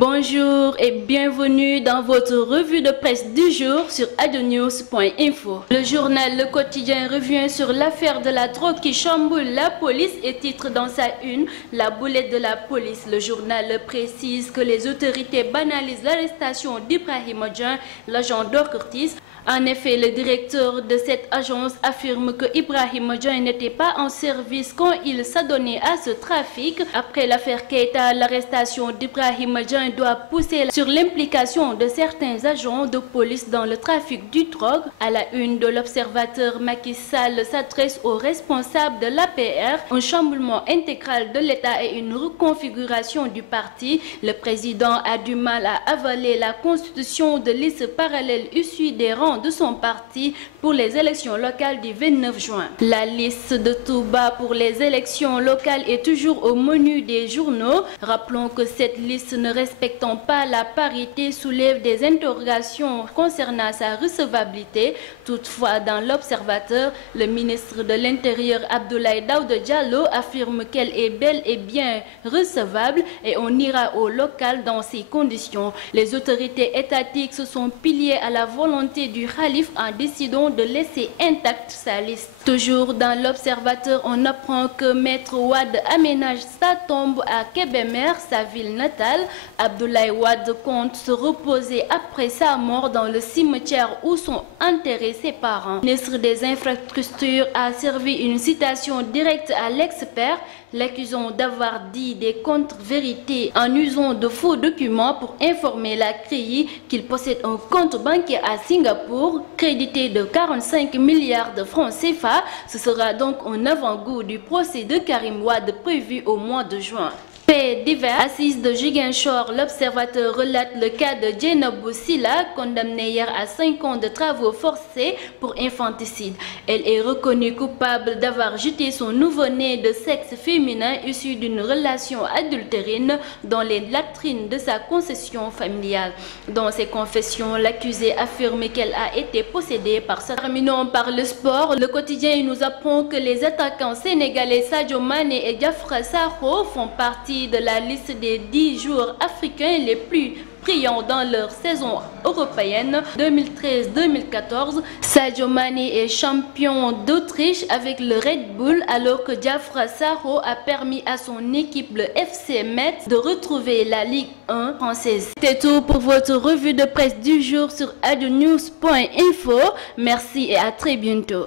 Bonjour et bienvenue dans votre revue de presse du jour sur adonews.info. Le journal Le Quotidien revient sur l'affaire de la drogue qui chamboule la police et titre dans sa une « La boulette de la police ». Le journal précise que les autorités banalisent l'arrestation d'Ibrahima Dieng, l'agent d'Orcourtis. En effet, le directeur de cette agence affirme que Ibrahima Dieng n'était pas en service quand il s'adonnait à ce trafic. Après l'affaire Keita, l'arrestation d'Ibrahima Dieng doit pousser sur l'implication de certains agents de police dans le trafic du drogue. À la une de l'Observateur, Macky Sall s'adresse aux responsables de l'APR. Un chamboulement intégral de l'État et une reconfiguration du parti. Le président a du mal à avaler la constitution de listes parallèles issues des rangs de son parti pour les élections locales du 29 juin. La liste de Touba pour les élections locales est toujours au menu des journaux. Rappelons que cette liste ne respectant pas la parité soulève des interrogations concernant sa recevabilité. Toutefois, dans l'Observateur, le ministre de l'Intérieur Abdoulaye Daouda Diallo affirme qu'elle est bel et bien recevable et on ira au local dans ces conditions. Les autorités étatiques se sont pliées à la volonté du Khalif en décidant de laisser intacte sa liste. Toujours dans l'Observateur, on apprend que Maître Wade aménage sa tombe à Kébémer, sa ville natale. Abdoulaye Wade compte se reposer après sa mort dans le cimetière où sont enterrés ses parents. Le ministre des Infrastructures a servi une citation directe à l'expert, l'accusant d'avoir dit des contre-vérités en usant de faux documents pour informer la CREI qu'il possède un compte bancaire à Singapour crédité de 45 milliards de francs CFA. Ce sera donc un avant-goût du procès de Karim Wade prévu au mois de juin. Fait divers, assise de Ziguinchor, l'Observateur relate le cas de Dieynabou Silla, condamnée hier à 5 ans de travaux forcés pour infanticide. Elle est reconnue coupable d'avoir jeté son nouveau-né de sexe féminin issu d'une relation adultérine dans les latrines de sa concession familiale. Dans ses confessions, l'accusée affirme qu'elle a été possédée par sa... Terminons par le sport. Le Quotidien nous apprend que les attaquants sénégalais Sadio Mané et Diafra Sakho font partie de la liste des 10 joueurs africains les plus brillants dans leur saison européenne 2013-2014. Sadio Mané est champion d'Autriche avec le Red Bull alors que Diafra Sakho a permis à son équipe, le FC Metz, de retrouver la Ligue 1 française. C'est tout pour votre revue de presse du jour sur adonews.info. Merci et à très bientôt.